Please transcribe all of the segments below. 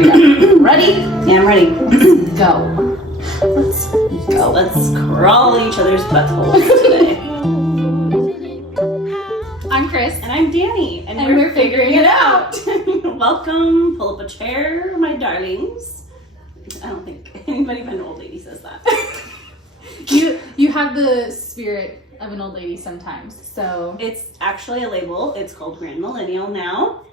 Are you ready? Yeah, I'm ready. Let's go. Let's go. Let's crawl each other's buttholes today. I'm Chris. And I'm Danny. And we're figuring it out. Welcome. Pull up a chair, my darlings. I don't think anybody but an old lady says that. You have the spirit of an old lady sometimes, so. It's actually a label. It's called Grand Millennial now.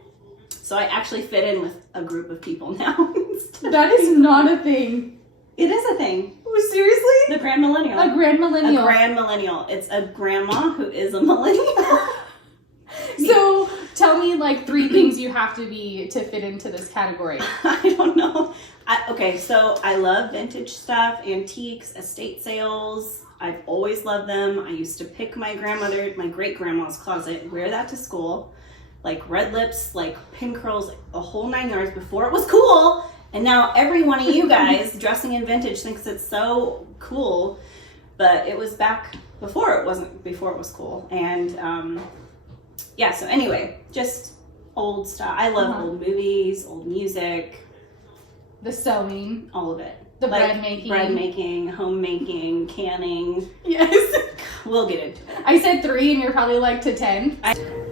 So I actually fit in with a group of people now. That is not a thing. It is a thing. Oh, seriously? The Grand Millennial. A Grand Millennial. A Grand Millennial. It's a grandma who is a millennial. So tell me like 3 things you have to be to fit into this category. I don't know. Okay, so I love vintage stuff, antiques, estate sales. I've always loved them. I used to pick my great grandma's closet, wear that to school, like red lips, like pin curls, a whole 9 yards before it was cool. And now every one of you guys dressing in vintage thinks it's so cool, but it was back before it was cool. And yeah, so anyway, just old stuff. I love old movies, old music. The sewing. All of it. The like bread making. Bread making, homemaking, canning. Yes. We'll get into it. I said 3 and you're probably like to 10.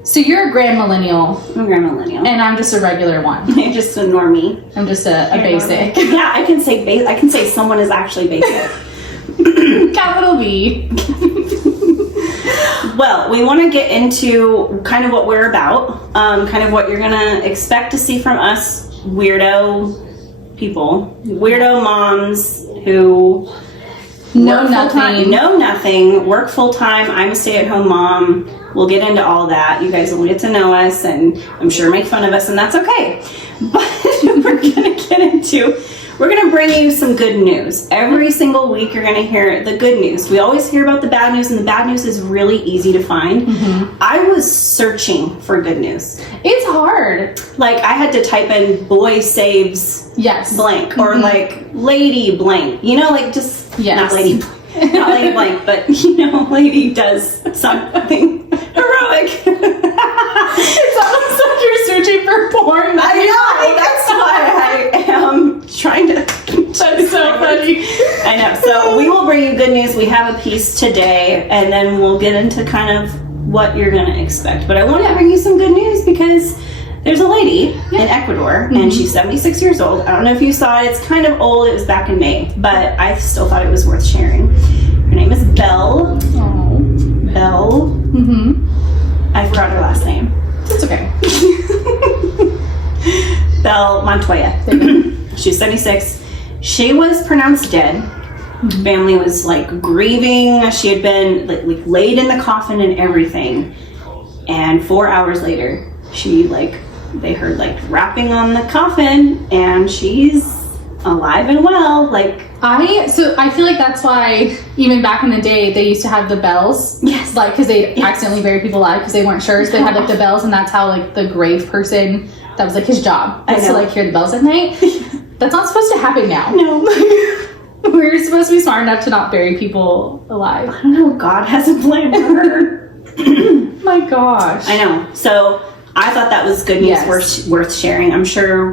So you're a Grand Millennial. I'm a Grand Millennial. And I'm just a regular one. You're just a normie. I'm just a basic. Yeah, I can say someone is actually basic. Capital B. Well, we want to get into kind of what we're about, kind of what you're going to expect to see from us weirdo people, weirdo moms who know nothing, work full-time. I'm a stay-at-home mom. We'll get into all that. You guys will get to know us and I'm sure make fun of us, and that's okay. But we're going to bring you some good news. Every single week you're going to hear the good news. We always hear about the bad news, and the bad news is really easy to find. Mm-hmm. I was searching for good news. It's hard. Like I had to type in boy saves blank or like lady blank. You know, like just not lady blank, but you know, lady does something heroic. It sounds like you're searching for porn. I know, that's why I am trying to. That's so funny. I know. So we will bring you good news. We have a piece today, and then we'll get into kind of what you're going to expect. But I want to bring you some good news because there's a lady in Ecuador, and she's 76 years old. I don't know if you saw it. It's kind of old. It was back in May, but I still thought it was worth sharing. Her name is Belle. Oh. Belle. Mm-hmm. I forgot her last name. It's okay. Belle Montoya. She's 76. She was pronounced dead. Mm-hmm. Family was like grieving. She had been like laid in the coffin and everything. And 4 hours later, they heard like rapping on the coffin, and she's alive and well. I feel like that's why even back in the day they used to have the bells. Yes. Like because they accidentally buried people alive because they weren't sure, so they had like the bells, and that's how like the grave person, that was like his job, was to like hear the bells at night. That's not supposed to happen now. No. We're supposed to be smart enough to not bury people alive. I don't know. God has a plan for her. My gosh. I know. So I thought that was good news, worth sharing. I'm sure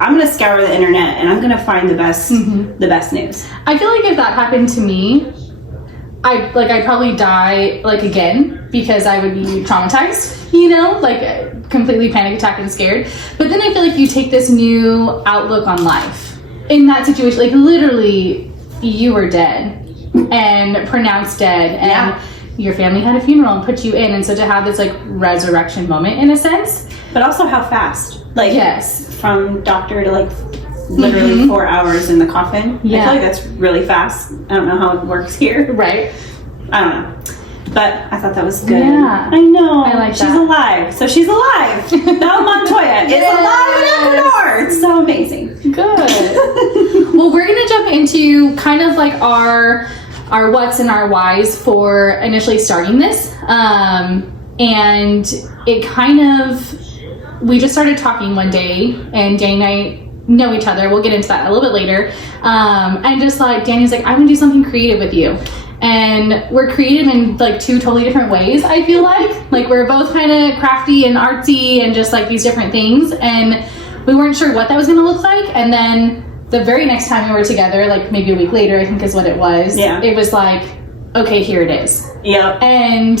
I'm going to scour the internet and I'm going to find the best news. I feel like if that happened to me, I'd probably die again because I would be traumatized, you know, like completely panic attack and scared. But then I feel like you take this new outlook on life in that situation. Like literally you were dead and pronounced dead, and your family had a funeral and put you in. And so to have this like resurrection moment in a sense. But also how fast. Yes. From doctor to like literally 4 hours in the coffin. Yeah. I feel like that's really fast. I don't know how it works here. Right. I don't know. But I thought that was good. Yeah. I know. I like She's that. alive. So she's alive. Belle Montoya is alive in Ecuador. It's so amazing. Good. Well, we're going to jump into kind of like our what's and our whys for initially starting this. And it kind of, we just started talking one day, and Danny and I know each other. We'll get into that a little bit later. And just like, Danny's like, I want to do something creative with you. And we're creative in like 2 totally different ways, I feel like. Like we're both kind of crafty and artsy and just like these different things. And we weren't sure what that was going to look like. And then the very next time we were together, like maybe a week later, I think is what it was. Yeah. It was like, okay, here it is. Yep. And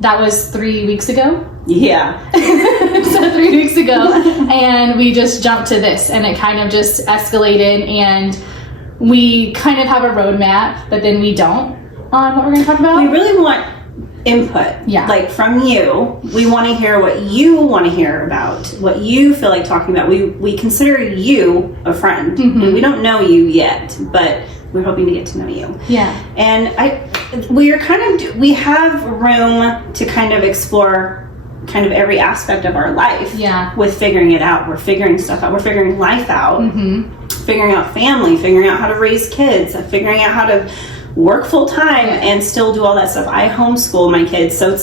that was 3 weeks ago. Yeah. So 3 weeks ago, and we just jumped to this, and it kind of just escalated, and we kind of have a roadmap, but then we don't on what we're going to talk about. We really want input. Yeah. Like from you. We want to hear what you want to hear about, what you feel like talking about. We consider you a friend. Mhm. We don't know you yet, but we're hoping to get to know you. Yeah. And we have room to kind of explore kind of every aspect of our life. Yeah. With figuring it out. We're figuring stuff out. We're figuring life out. Mm-hmm. Figuring out family, figuring out how to raise kids, figuring out how to work full time and still do all that stuff. I homeschool my kids, so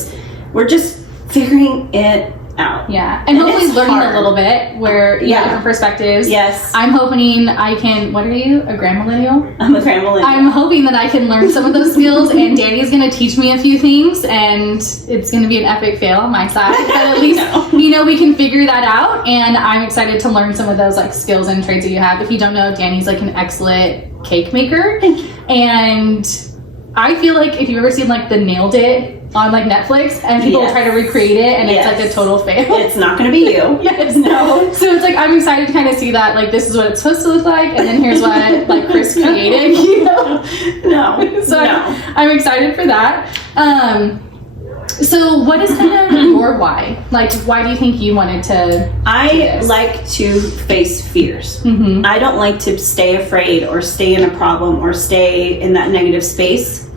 we're just figuring it out. Yeah, and hopefully it's learning hard. a little bit where you have different perspectives. Yes. I'm hoping I can, what are you, a grand millennial? I'm a grandma. I'm hoping that I can learn some of those skills, and Danny's going to teach me a few things, and it's going to be an epic fail on my side. But at least, we can figure that out, and I'm excited to learn some of those like skills and traits that you have. If you don't know, Danny's like an excellent cake maker. Thank you. And I feel like if you've ever seen like the Nailed It on like Netflix, and people Yes. try to recreate it, and Yes. it's like a total fail. It's not going to be you. Yes. No. So it's like I'm excited to kind of see that like this is what it's supposed to look like, and then here's what like Chris created. No. So No. I'm excited for that. So what is kind of your why? Like, why do you think you wanted to? I Yes. like to face fears. Mm-hmm. I don't like to stay afraid or stay in a problem or stay in that negative space.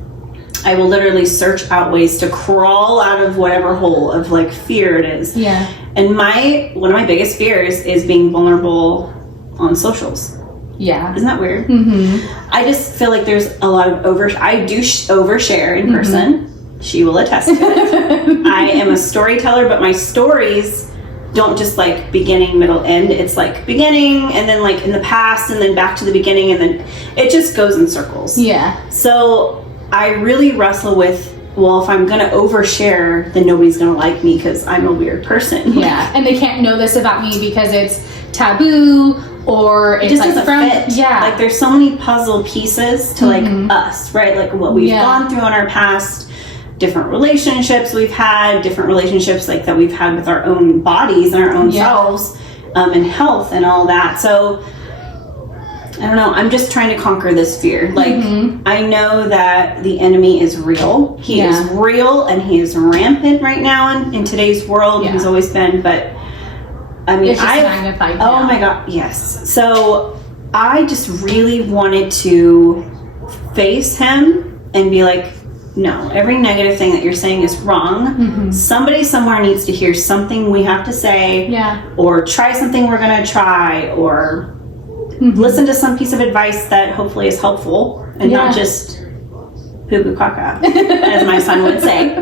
I will literally search out ways to crawl out of whatever hole of like fear it is. Yeah. And one of my biggest fears is being vulnerable on socials. Yeah. Isn't that weird? Mm-hmm. I just feel like there's a lot of I do overshare in person. She will attest to it. I am a storyteller, but my stories don't just like beginning, middle, end. It's like beginning and then like in the past and then back to the beginning, and then it just goes in circles. Yeah. So I really wrestle with, well, if I'm going to overshare, then nobody's going to like me because I'm a weird person. Yeah. And they can't know this about me because it's taboo or It it's just like doesn't fit. Yeah. Like there's so many puzzle pieces to like us, right? Like what we've Yeah. gone through in our past, different relationships we've had, different relationships like that we've had with our own bodies and our own selves, and health and all that. So I don't know. I'm just trying to conquer this fear. Like, I know that the enemy is real. He is real and he is rampant right now in today's world. Yeah. He's always been, but I mean, It's just magnified oh now. my God, yes. So I just really wanted to face him and be like, no, every negative thing that you're saying is wrong. Somebody somewhere needs to hear something we have to say, or try something we're going to try, or listen to some piece of advice that hopefully is helpful and not just poo poo caca, as my son would say.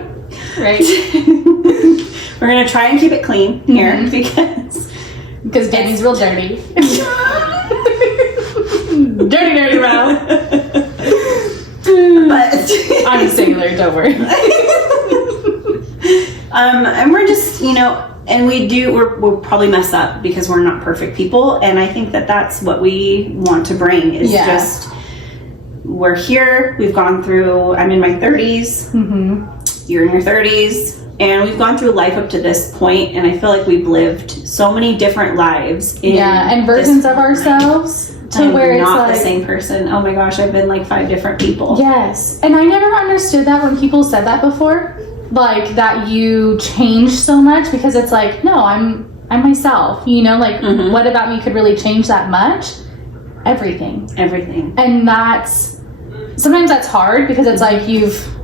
Right. We're going to try and keep it clean here Because Danny's real dirty. Dirty mouth. But I'm singular, don't worry. And we're just, and we'll probably mess up because we're not perfect people. And I think that that's what we want to bring is just, we're here, we've gone through, I'm in my 30s, you're in your 30s, and we've gone through life up to this point, and I feel like we've lived so many different lives. And versions of ourselves to I'm where it's not like, the same person. Oh my gosh, I've been like 5 different people. Yes. And I never understood that when people said that before. Like that you change so much, because it's like, no, I'm myself, what about me could really change that much? Everything. And sometimes that's hard because it's like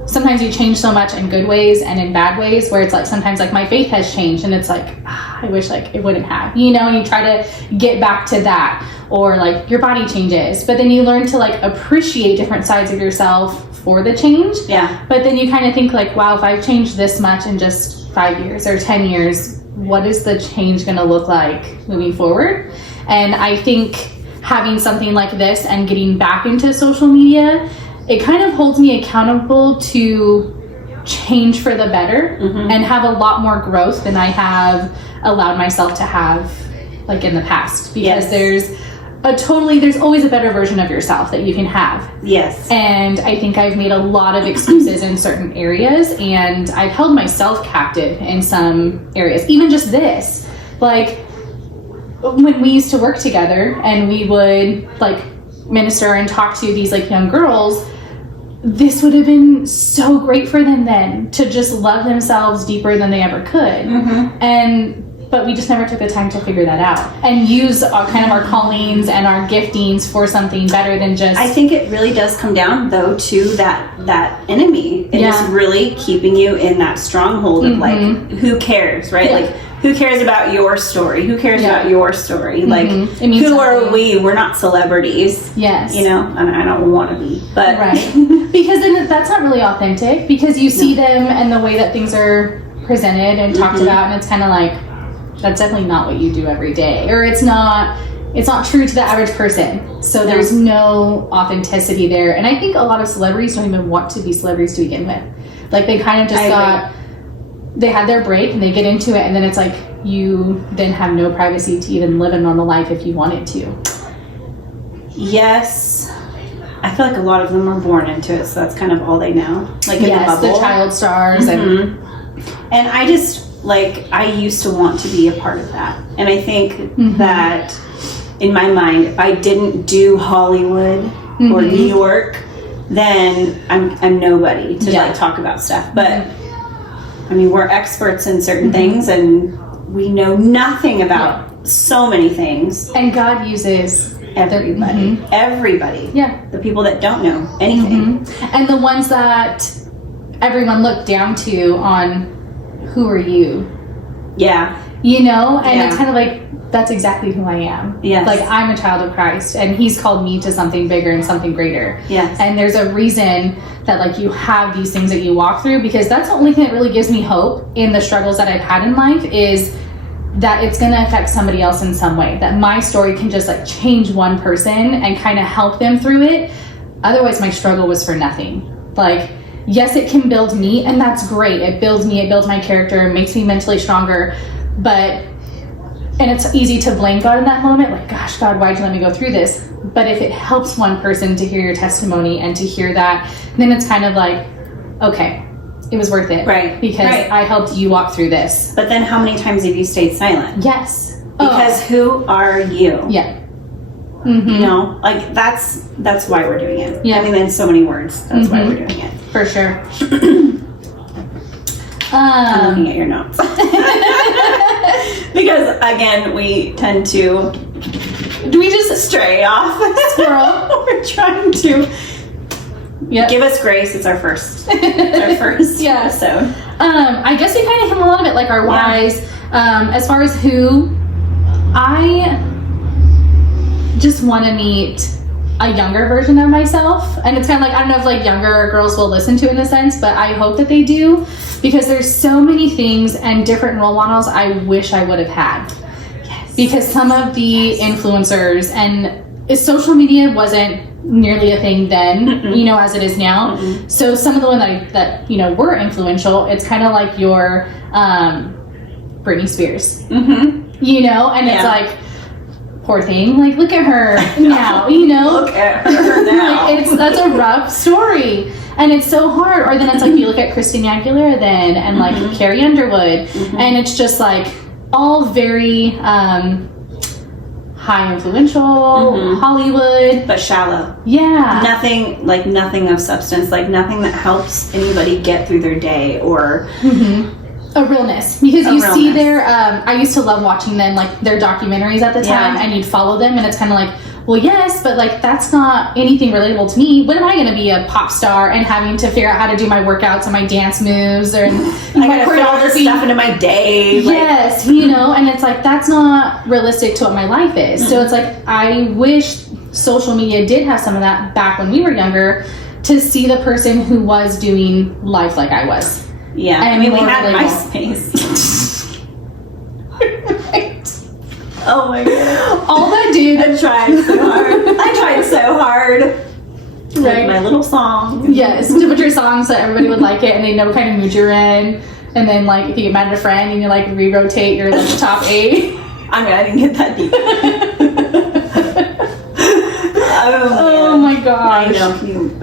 sometimes you change so much in good ways and in bad ways, where it's like sometimes like my faith has changed and it's like, I wish like it wouldn't have, and you try to get back to that, or like your body changes, but then you learn to like appreciate different sides of yourself for the change. Yeah. But then you kind of think like, wow, if I've changed this much in just 5 years or 10 years, what is the change going to look like moving forward? And I think having something like this and getting back into social media, it kind of holds me accountable to change for the better and have a lot more growth than I have allowed myself to have like in the past, Yes. because there's always a better version of yourself that you can have. Yes. And I think I've made a lot of excuses in certain areas, and I've held myself captive in some areas. Even just this, like when we used to work together and we would like minister and talk to these like young girls, this would have been so great for them then to just love themselves deeper than they ever could. But we just never took the time to figure that out and use kind of our callings and our giftings for something better than just. I think it really does come down though to that enemy. It is really keeping you in that stronghold of like, who cares, right? Like, who cares about your story? Who cares about your story? Like, who are we? We're not celebrities. Yes. You know, I mean, I don't want to be, but. Right. Because then that's not really authentic, because you see them and the way that things are presented and talked about, and it's kind of like, that's definitely not what you do every day. Or it's not true to the average person. So there's no authenticity there. And I think a lot of celebrities don't even want to be celebrities to begin with. Like they kind of just they had their break and they get into it, and then it's like you then have no privacy to even live a normal life if you wanted to. Yes. I feel like a lot of them are born into it, so that's kind of all they know. Like in the bubble. The child stars. And I just, like, I used to want to be a part of that. And I think that in my mind, if I didn't do Hollywood or New York, then I'm nobody to like talk about stuff. But I mean, we're experts in certain things, and we know nothing about so many things. And God uses everybody. Everybody. Yeah. The people that don't know anything. And the ones that everyone looked down to on, who are you? Yeah. You know? And it's kind of like, that's exactly who I am. Yes. Like, I'm a child of Christ, and he's called me to something bigger and something greater. Yes. And there's a reason that, like, you have these things that you walk through, because that's the only thing that really gives me hope in the struggles that I've had in life, is that it's going to affect somebody else in some way. That my story can just, like, change one person and kind of help them through it. Otherwise, my struggle was for nothing. Like, yes, it can build me, and that's great. It builds me, it builds my character, it makes me mentally stronger, and it's easy to blame God in that moment, like, gosh, God, why'd you let me go through this? But if it helps one person to hear your testimony and to hear that, then it's kind of like, okay, it was worth it. Right. Because I helped you walk through this. But then how many times have you stayed silent? Yes. Because who are you? Yeah. You know, like that's why we're doing it. Yeah. I mean, in so many words, that's why we're doing it. For sure. I'm looking at your notes. Because again, we tend to just stray off. Squirrel. We're trying to give us grace. It's our first episode. I guess we kind of hit a lot of it, like our whys. As far as who, I just want to meet a younger version of myself, and it's kind of like, I don't know if like younger girls will listen to it in a sense, but I hope that they do, because there's so many things and different role models I wish I would have had. Yes. Because some of the influencers, and social media wasn't nearly a thing then, you know, as it is now. So some of the ones that you know were influential, it's kind of like your Britney Spears, you know, and it's like, poor thing, like, look at her now, you know? Look at her now. Like, that's a rough story. And it's so hard. Or then it's like, you look at Christina Aguilera then, and like Carrie Underwood, and it's just like, all very high influential, Hollywood. But shallow. Yeah. Nothing of substance, like nothing that helps anybody get through their day, or... A realness, because you see their I used to love watching them, like their documentaries at the time, and you'd follow them, and it's kind of like, well, yes, but like that's not anything relatable to me. When am I going to be a pop star and having to figure out how to do my workouts and my dance moves, or I gotta fit all this stuff into my day? Yes, you know, and it's like, that's not realistic to what my life is. So it's like, I wish social media did have some of that back when we were younger, to see the person who was doing life like I was. Yeah, I mean, we had MySpace. Right. Oh my god. All that dude. I tried so hard. Right. My little song. Yes, to put your songs so everybody would like it, and they know what kind of mood you're in. And then, like, if you get mad at a friend and you, like, re-rotate your, like, top 8. I mean, I didn't get that deep. Oh my gosh. I know. Can you...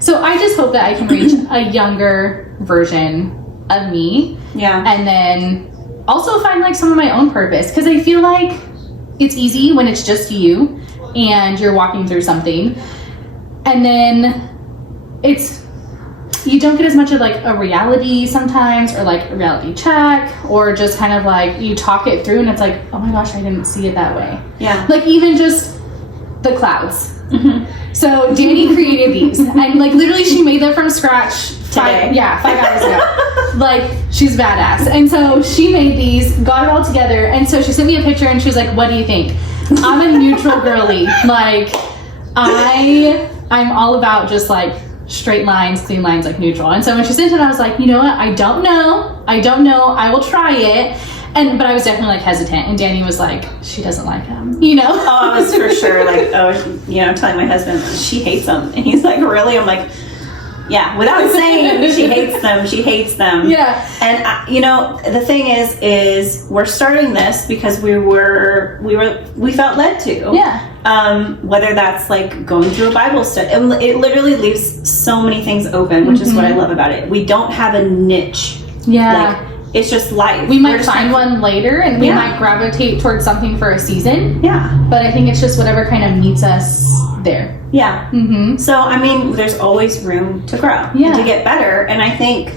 So I just hope that I can reach a younger version of me. Yeah. And then also find like some of my own purpose. Because I feel like it's easy when it's just you and you're walking through something. And then you don't get as much of like a reality sometimes, or like a reality check, or just kind of like you talk it through and it's like, oh my gosh, I didn't see it that way. Yeah. Like even just the clouds. So Danny created these, and like literally she made them from scratch 5 hours ago. Like she's badass. And so she made these, got it all together, and so she sent me a picture and she was like, what do you think? I'm a neutral girly. Like I'm all about just like straight lines, clean lines, like neutral. And so when she sent it, I was like, you know what? I don't know. I will try it. But I was definitely like hesitant, and Danny was like, she doesn't like him, you know? Oh, I was for sure like, telling my husband she hates them, and he's like, really? I'm like, yeah, without saying she hates them. Yeah. And the thing is we're starting this because we felt led to. Yeah. Whether that's like going through a Bible study, it literally leaves so many things open, which is what I love about it. We don't have a niche. Yeah. Like, it's just life. We might find one later, and we might gravitate towards something for a season. Yeah. But I think it's just whatever kind of meets us there. Yeah. Mm-hmm. So, I mean, there's always room to grow and to get better. And I think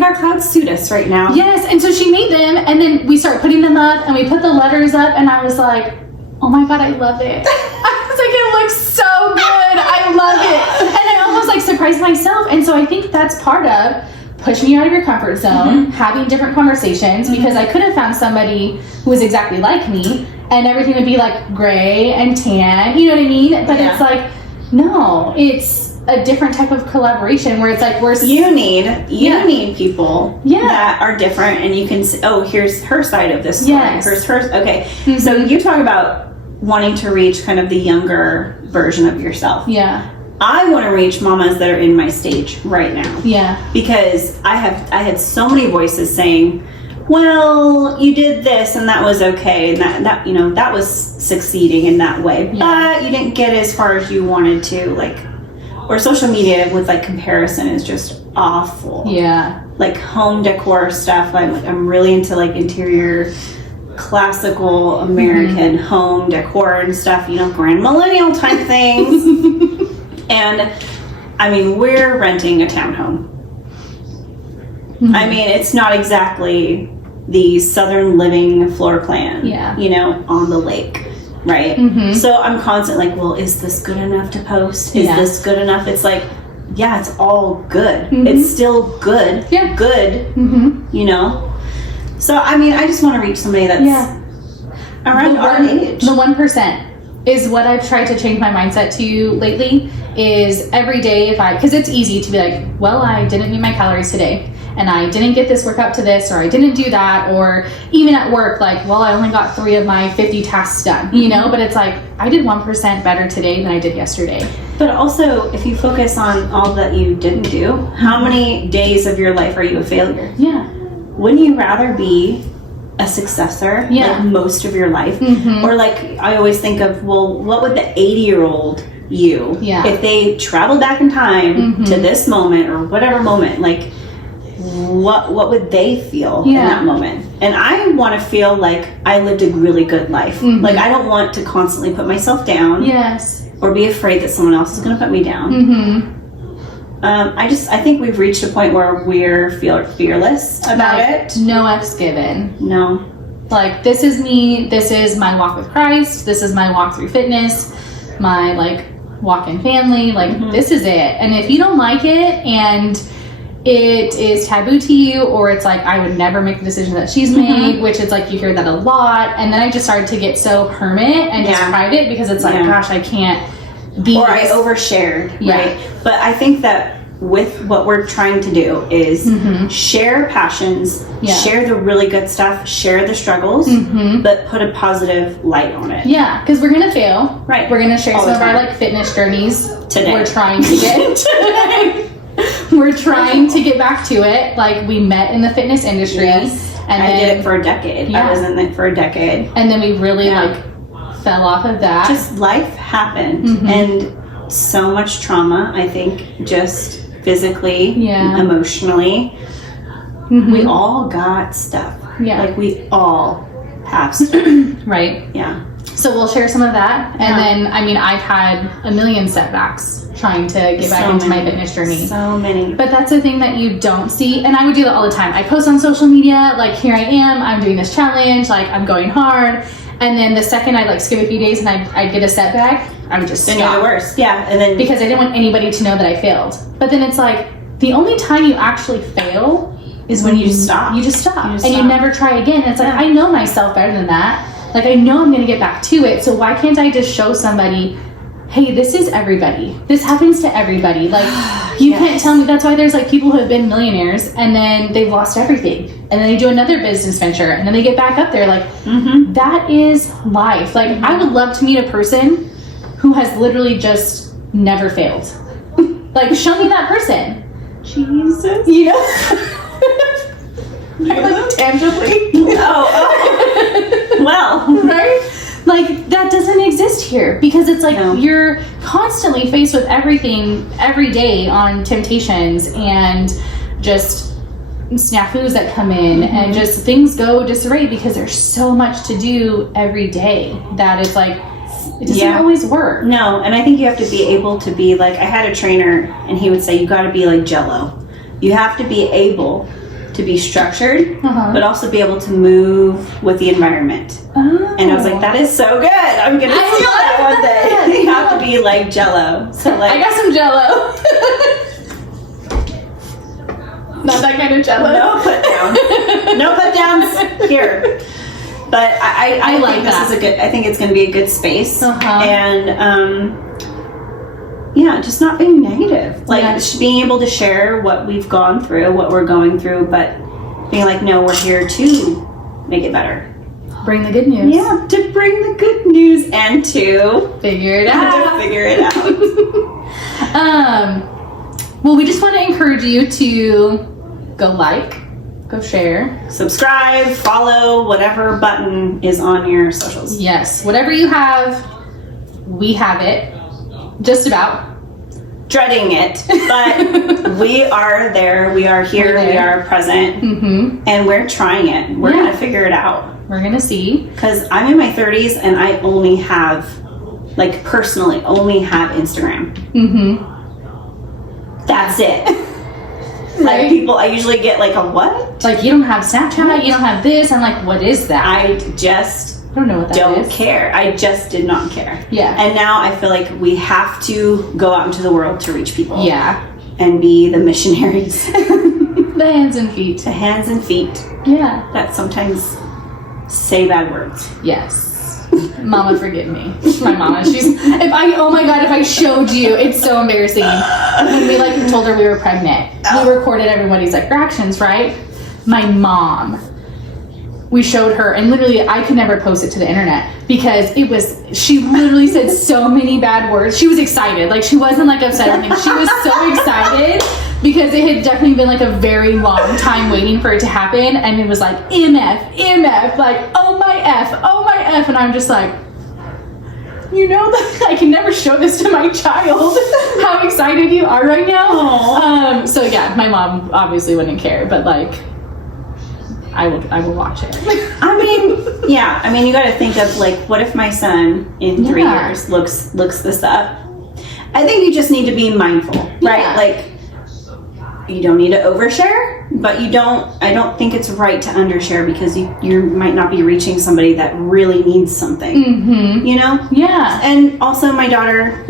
our clouds suit us right now. Yes. And so she made them, and then we start putting them up, and we put the letters up, and I was like, oh my God, I love it. I was like, it looks so good. I love it. And I almost like surprised myself. And so I think that's part of pushing you out of your comfort zone, having different conversations, because I could have found somebody who was exactly like me, and everything would be like gray and tan, you know what I mean? But it's like, no, it's a different type of collaboration where it's like you need people that are different, and you can see, oh, here's her side of this story. Here's hers. Okay. So you talk about wanting to reach kind of the younger version of yourself. Yeah. I want to reach mamas that are in my stage right now. Yeah. Because I had so many voices saying, well, you did this and that was okay, and that was succeeding in that way, but you didn't get as far as you wanted to, like, or social media with like comparison is just awful. Yeah. Like home decor stuff, I'm really into like interior classical American home decor and stuff, grand millennial type things. And I mean, we're renting a townhome. I mean, it's not exactly the Southern living floor plan, on the lake, right? So I'm constantly like, well, is this good enough to post? Is this good enough? It's like, yeah, it's all good. It's still good. Yeah. Good. So, I mean, I just want to reach somebody that's around our age. The 1% is what I've tried to change my mindset to lately, is every day because it's easy to be like, well, I didn't meet my calories today, and I didn't get this workout to this, or I didn't do that, or even at work, like, well, I only got 3 of my 50 tasks done, but it's like, I did 1% better today than I did yesterday. But also, if you focus on all that you didn't do, how many days of your life are you a failure? Yeah. Wouldn't you rather be a successor like most of your life? Or like, I always think of, well, what would the 80-year-old you, if they traveled back in time to this moment or whatever moment, like what would they feel in that moment? And I want to feel like I lived a really good life. Like, I don't want to constantly put myself down or be afraid that someone else is going to put me down. I think we've reached a point where we're fearless about it. No F's given. No. Like, this is me, this is my walk with Christ, this is my walk through fitness, my like walk in family, like this is it. And if you don't like it and it is taboo to you, or it's like, I would never make the decision that she's made, which is like, you hear that a lot. And then I just started to get so hermit and just private, because it's like, gosh, I can't be. Or I overshared, right? But I think that with what we're trying to do is share passions, share the really good stuff, share the struggles, but put a positive light on it. Yeah, because we're gonna fail. Right. We're gonna share some of our like fitness journeys today. We're trying to get. we're trying to get back to it. Like, we met in the fitness industry. Yes. And I then, did it for a decade. Yeah. I was in it for a decade. and then we really Yeah. like fell off of that. Just life happened, Mhm. and so much trauma, I think, just physically, Yeah. emotionally. Mhm. We all got stuff. Yeah. Like, we all have stuff. Right. Yeah. So we'll share some of that. And Yeah. then, I mean, I've had a million setbacks trying to get back So into my many. fitness journey. So many. But that's the thing that you don't see. And I would do that all the time. I post on social media, like, here I am, I'm doing this challenge, like, I'm going hard. And then the second I'd like skip a few days and I'd get a setback, I would just Then stop. you're the worst. Yeah. And then Because I didn't want anybody to know that I failed. But then it's like, the only time you actually fail is when you stop. You just stop. You just and you stop. never try again. And it's like, Yeah. I know myself better than that. Like, I know I'm going to get back to it. So why can't I just show somebody, hey, this is everybody. This happens to everybody. Like, you Yes. can't tell me. That's why there's like people who have been millionaires and then they've lost everything. And then they do another business venture and then they get back up there. Like, Mhm. that is life. Like, I would love to meet a person who has literally just never failed. Like, show me that person. Jesus. You know? Like, tangibly. Oh. Well. Right? Like, that doesn't exist here because it's like No. you're constantly faced with everything every day on temptations and just snafus that come in and just things go disarray because there's so much to do every day that it's like it doesn't Yeah. always work. No, and I think you have to be able to be like, I had a trainer and he would say, you got to be like Jell-O. You have to be able to be structured, Uh-huh. but also be able to move with the environment. And I was like, that is so good. I'm going to I steal that love one that. day. You have to be like Jell-O. So I like, got some Jell-O. Not that kind of Jell-O. no put down. No put downs here. But I like think this that. is a good, I think it's going to be a good space. Uh-huh. And, yeah, just not being negative. Like, Yeah. being able to share what we've gone through, what we're going through, but being like, no, we're here to make it better. Bring the good news. Yeah, to bring the good news and to Figure it out. figure it out. Well, we just want to encourage you to go like, go share. Subscribe, follow, whatever button is on your socials. Yes, whatever you have, we have it. Just about. Dreading it, but we are there. We are here. We're there. We are present, Mm-hmm. and we're trying it. We're Yeah. gonna figure it out. We're gonna see. Because I'm in my 30s and I only have, like, personally, only have Instagram. Mm-hmm. That's it. Like, Right? people, I usually get like a what? Like, you don't have Snapchat, you don't have this. I'm like, what is that? I just I don't know what that don't is. care. I just did not care. Yeah. And now I feel like we have to go out into the world to reach people. Yeah. And be the missionaries. The hands and feet. The hands and feet Yeah. that sometimes say bad words. Yes. Mama, forgive me. My mama, if I showed you, it's so embarrassing. When we like told her we were pregnant, we recorded everybody's like reactions, right? My mom, we showed her, and literally I could never post it to the internet because she literally said so many bad words. She was excited, like she wasn't like upset or anything. She was so excited because it had definitely been like a very long time waiting for it to happen, and it was like MF, like oh my F, and I'm just like, you know that I can never show this to my child. How excited you are right now. So yeah, my mom obviously wouldn't care, but like I will watch it. I mean, yeah. I mean, you got to think of like, what if my son in 3 Yeah. years looks this up? I think you just need to be mindful, right? Yeah. Like, you don't need to overshare, but I don't think it's right to undershare because you might not be reaching somebody that really needs something. Mm-hmm. You know? Yeah. And also, my daughter,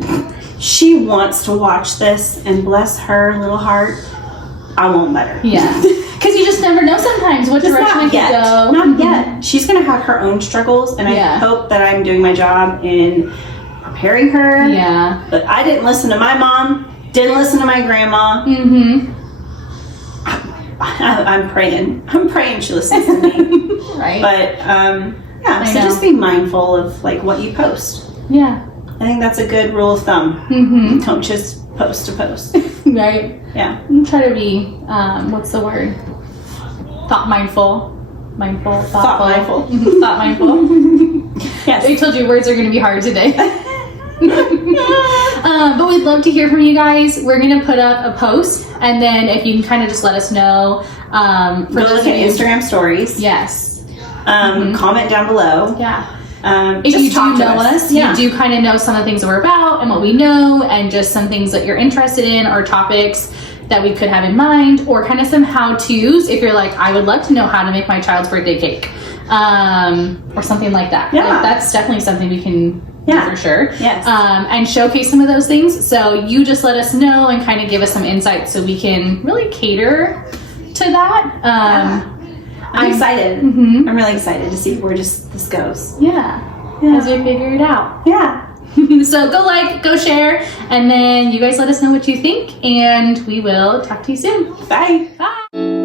she wants to watch this, and bless her little heart, I won't let her. Yeah. Because you just never know sometimes what Just direction not it yet. could go. Not yet. She's gonna have her own struggles, and Yeah. I hope that I'm doing my job in preparing her. Yeah. But I didn't listen to my mom. Didn't listen to my grandma. Mm-hmm. I'm praying. I'm praying she listens to me. Right. But yeah. I So know. just be mindful of like what you post. Yeah. I think that's a good rule of thumb. Mm-hmm. Don't just post to post. Right? Yeah. I'm trying to be, what's the word? Thought mindful. Mindful. Thought Thoughtful. mindful. Thought mindful. Yes. I told you words are going to be hard today. But we'd love to hear from you guys. We're going to put up a post, and then if you can kind of just let us know. Go look at Instagram stories. Yes. Comment down below. Yeah. If you do know us, you do kind of know some of the things that we're about and what we know, and just some things that you're interested in or topics that we could have in mind, or kind of some how-tos if you're like, I would love to know how to make my child's birthday cake, or something like that. Yeah. Like, that's definitely something we can do for sure. Yes. And showcase some of those things. So you just let us know and kind of give us some insight so we can really cater to that. I'm excited. Mhm. I'm really excited to see where this goes. Yeah. As we figure it out. Yeah. So go like, go share, and then you guys let us know what you think, and we will talk to you soon. Bye. Bye.